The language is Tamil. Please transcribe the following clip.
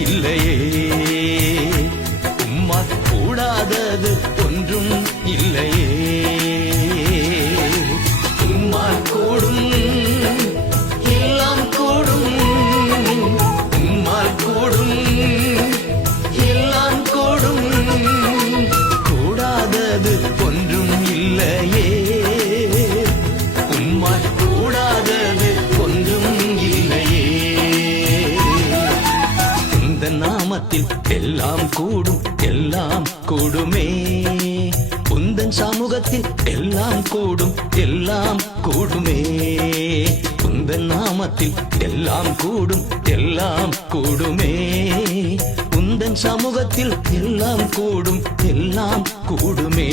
இல்லையே. உம்மால் கூடாதது ஒன்றும் இல்லையே. உம்மால் கூடும் எல்லாம் கூடும். உம்மால் கூடும் எல்லாம் கூடும். கூடாதது ஒன்றும் இல்லையே. உம்மால் கூடாதது ஒன்றும் இல்லையே. உந்தன் நாமத்தில் எல்லாம் கூடும், எல்லாம் கூடுமே. உந்தன் சமூகத்தில் எல்லாம் கூடும், எல்லாம் கூடுமே. உந்தன் நாமத்தில் எல்லாம் கூடும், எல்லாம் கூடுமே. உந்தன் சமூகத்தில் எல்லாம் கூடும், எல்லாம் கூடுமே.